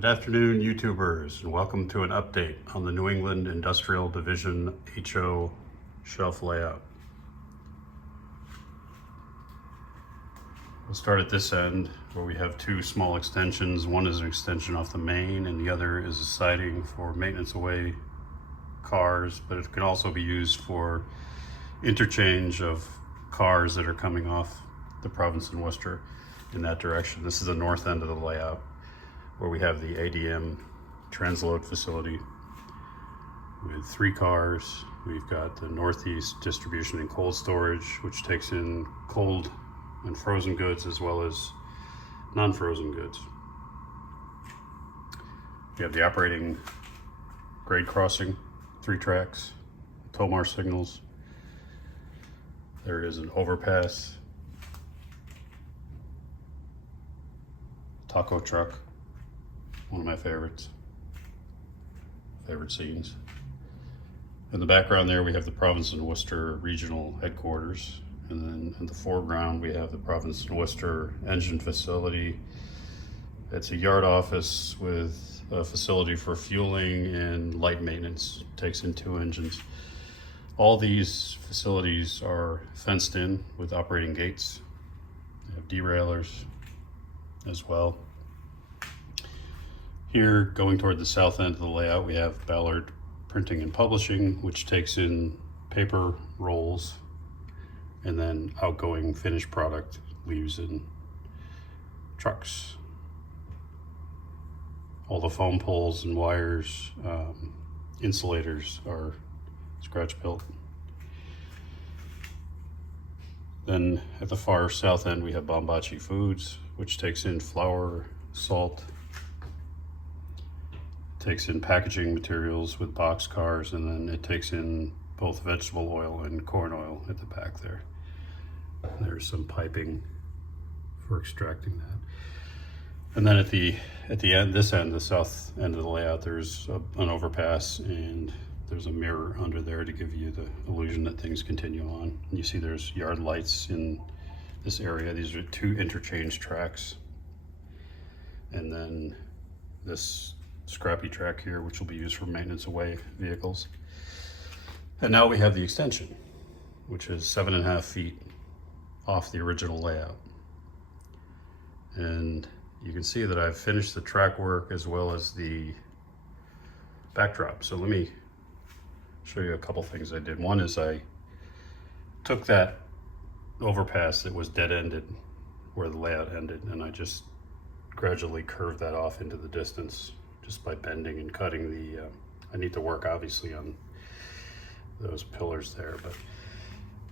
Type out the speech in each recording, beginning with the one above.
Good afternoon, YouTubers, and welcome to an update on the New England Industrial Division HO shelf layout. We'll start at this end where we have two small extensions. One is an extension off the main and the other is a siding for maintenance away cars, but it can also be used for interchange of cars that are coming off the Province and Worcester in that direction. This is the north end of the layout, where we have the ADM transload facility with 3 cars. We've got the Northeast distribution and cold storage, which takes in cold and frozen goods as well as non-frozen goods. We have the operating grade crossing, 3 tracks, Tomar signals. There is an overpass, taco truck, one of my favorite scenes. In the background there we have the Province and Worcester regional headquarters, and then in the foreground we have the Province and Worcester engine facility. It's a yard office with a facility for fueling and light maintenance. It takes in 2 engines. All these facilities are fenced in with operating gates. They have deraillers as well. Here, going toward the south end of the layout, we have Ballard Printing and Publishing, which takes in paper rolls, and then outgoing finished product leaves in trucks. All the foam poles and wires, insulators are scratch built. Then at the far south end, we have Bombachi Foods, which takes in flour, salt, takes in packaging materials with box cars, and then it takes in both vegetable oil and corn oil at the back there. There's some piping for extracting that. And then at the end, this end, the south end of the layout, there's an overpass, and there's a mirror under there to give you the illusion that things continue on. And you see there's yard lights in this area. These are 2 interchange tracks. And then this scrappy track here, which will be used for maintenance away vehicles. And now we have the extension, which is 7.5 feet off the original layout. And you can see that I've finished the track work as well as the backdrop. So let me show you a couple things I did. One is I took that overpass that was dead-ended where the layout ended, and I just gradually curved that off into the distance just by bending and cutting the, I need to work obviously on those pillars there, but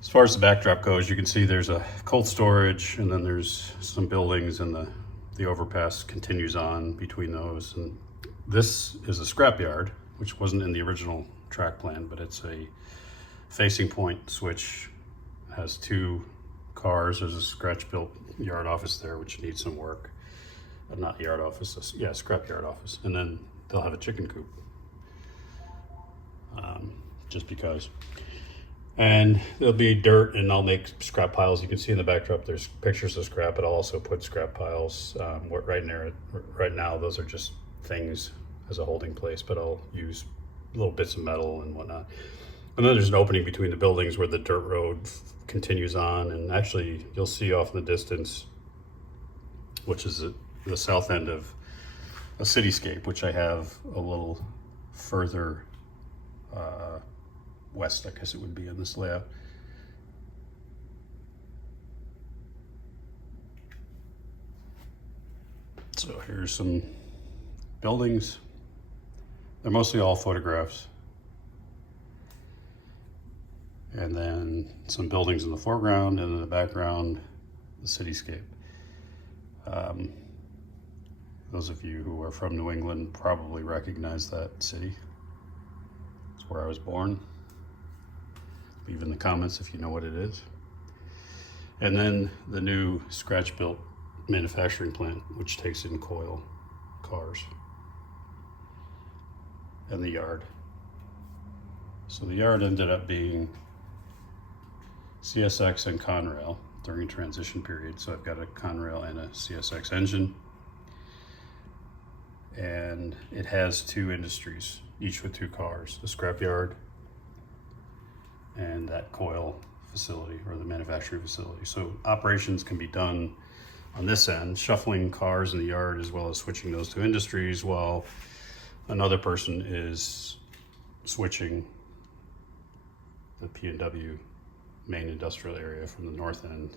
as far as the backdrop goes, you can see there's a cold storage, and then there's some buildings, and the overpass continues on between those. And this is a scrapyard, which wasn't in the original track plan, but it's a facing point switch. It has 2 cars. There's a scratch built yard office there, which needs some work. Not yard office, yeah, scrap yard office. And then they'll have a chicken coop, just because. And there'll be dirt, and I'll make scrap piles. You can see in the backdrop there's pictures of scrap, but I'll also put scrap piles right now. Those are just things as a holding place, but I'll use little bits of metal and whatnot. And then there's an opening between the buildings where the dirt road continues on, and actually you'll see off in the distance, which is the south end of a cityscape, which I have a little further west, I guess it would be, in this layout. So here's some buildings. They're mostly all photographs. And then some buildings in the foreground, and in the background, the cityscape. Those of you who are from New England probably recognize that city. It's where I was born. Leave in the comments if you know what it is. And then the new scratch-built manufacturing plant, which takes in coil cars. And the yard. So the yard ended up being CSX and Conrail during a transition period. So I've got a Conrail and a CSX engine. and it has two industries, each with two cars, the scrapyard and that coil facility or the manufacturing facility. So operations can be done on this end, shuffling cars in the yard as well as switching those two industries, while another person is switching the P&W main industrial area from the north end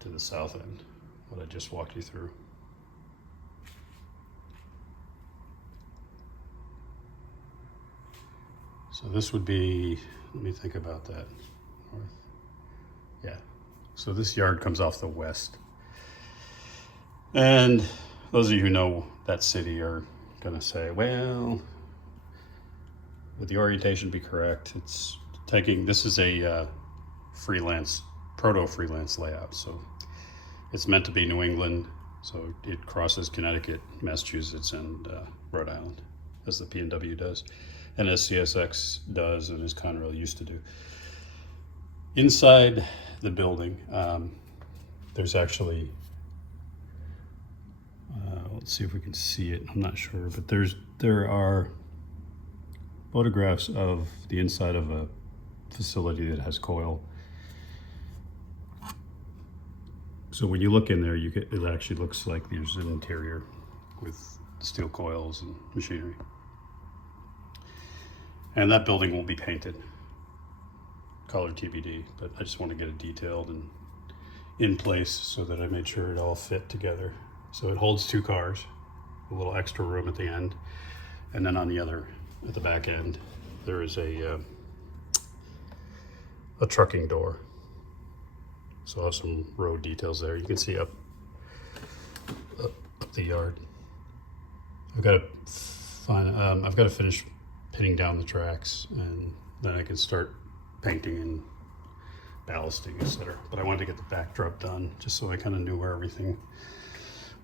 to the south end, what I just walked you through. So this would be, let me think about that. North. Yeah. So this yard comes off the west. And those of you who know that city are gonna say, well, would the orientation be correct? It's taking, this is a freelance, proto-freelance layout. So it's meant to be New England. So it crosses Connecticut, Massachusetts, and Rhode Island, as the P&W does, and as CSX does, and as Conrail used to do. Inside the building, there's actually, let's see if we can see it. I'm not sure, but there are photographs of the inside of a facility that has coil. So when you look in there, it actually looks like there's an interior with steel coils and machinery. And that building won't be painted, color TBD, but I just want to get it detailed and in place so that I made sure it all fit together. So it holds two cars, a little extra room at the end, and then on the other, at the back end, there is a trucking door. So I have some road details there. You can see up the yard. I've got to finish pinning down the tracks, and then I can start painting and ballasting, etc. But I wanted to get the backdrop done just so I kind of knew where everything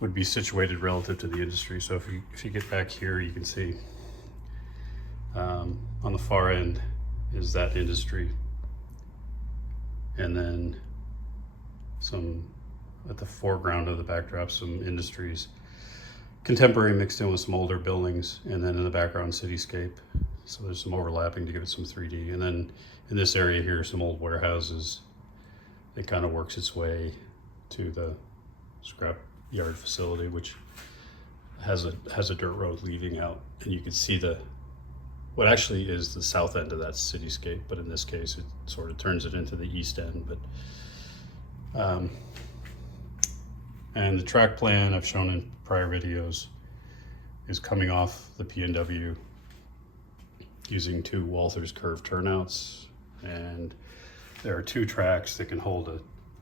would be situated relative to the industry. So if you get back here, you can see on the far end is that industry, and then some at the foreground of the backdrop, some industries, contemporary mixed in with some older buildings, and then in the background, cityscape. So there's some overlapping to give it some 3D. And then in this area here, some old warehouses. It kind of works its way to the scrap yard facility, which has a dirt road leaving out, and you can see what actually is the south end of that cityscape, but in this case it sort of turns it into the east end. But and the track plan I've shown in prior videos is coming off the P&W using two Walthers curve turnouts, and there are two tracks that can hold a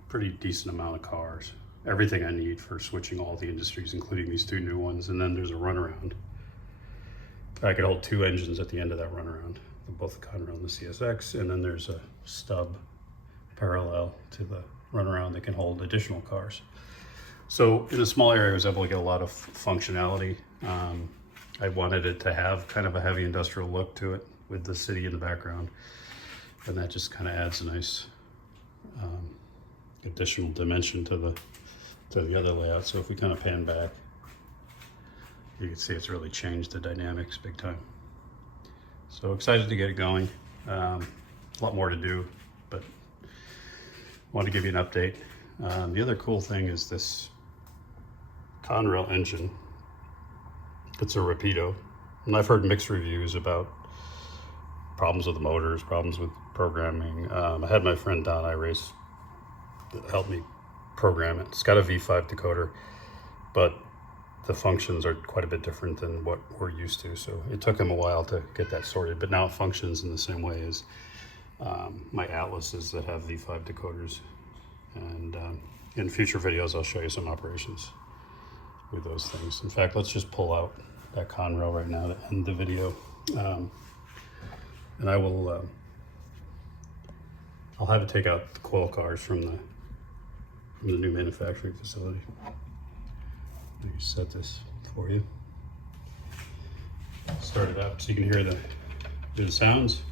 pretty decent amount of cars. Everything I need for switching all the industries, including these two new ones, and then there's a runaround. I could hold two engines at the end of that runaround, both the Conrail and the CSX, and then there's a stub parallel to the runaround that can hold additional cars. So in a small area, I was able to get a lot of functionality. I wanted it to have kind of a heavy industrial look to it with the city in the background, and that just kind of adds a nice additional dimension to the other layout. So if we kind of pan back, you can see it's really changed the dynamics big time. So excited to get it going. A lot more to do, but I want to give you an update. The other cool thing is this Conrail engine. It's a Rapido, and I've heard mixed reviews about problems with the motors, problems with programming. I had my friend Don Irace help me program it. It's got a V5 decoder, but the functions are quite a bit different than what we're used to. So it took him a while to get that sorted, but now it functions in the same way as my Atlases that have V5 decoders. And in future videos, I'll show you some operations with those things. In fact, let's just pull out that Conrail right now to end the video. And I will, I'll have it take out the coil cars from the new manufacturing facility. Let me set this for you. Start it up so you can hear the sounds.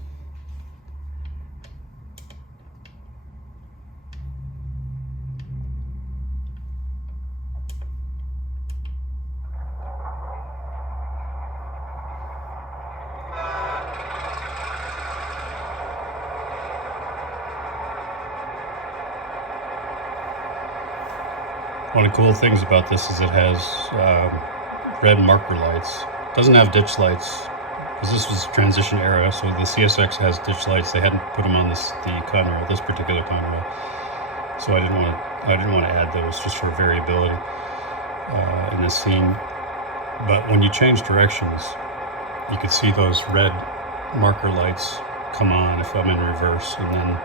One of the cool things about this is it has red marker lights. It doesn't have ditch lights because this was transition era, so the CSX has ditch lights. They hadn't put them on the Conrail, this particular Conrail, so I didn't want to add those just for variability in the scene. But when you change directions, you could see those red marker lights come on if I'm in reverse, and then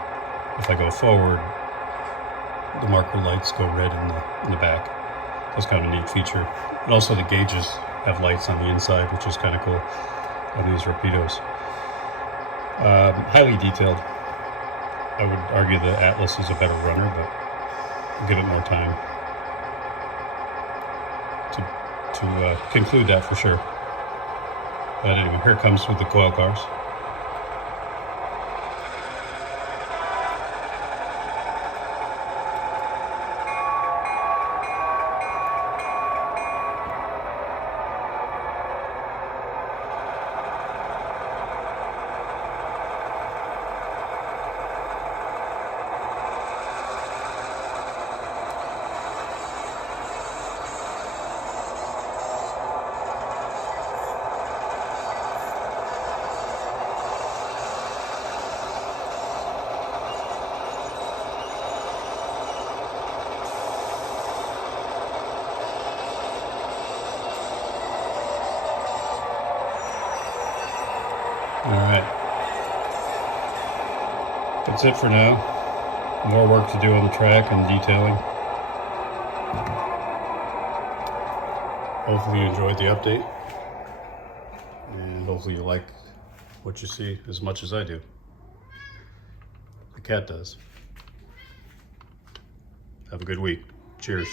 if I go forward, the marker lights go red in the back. That's kind of a neat feature. And also the gauges have lights on the inside, which is kind of cool on these Rapidos. Highly detailed. I would argue the Atlas is a better runner, but I'll give it more time to conclude that for sure. But anyway, here it comes with the coil cars. All right, that's it for now. More work to do on the track and detailing. Hopefully you enjoyed the update, and hopefully you like what you see as much as I do. The cat does. Have a good week. Cheers.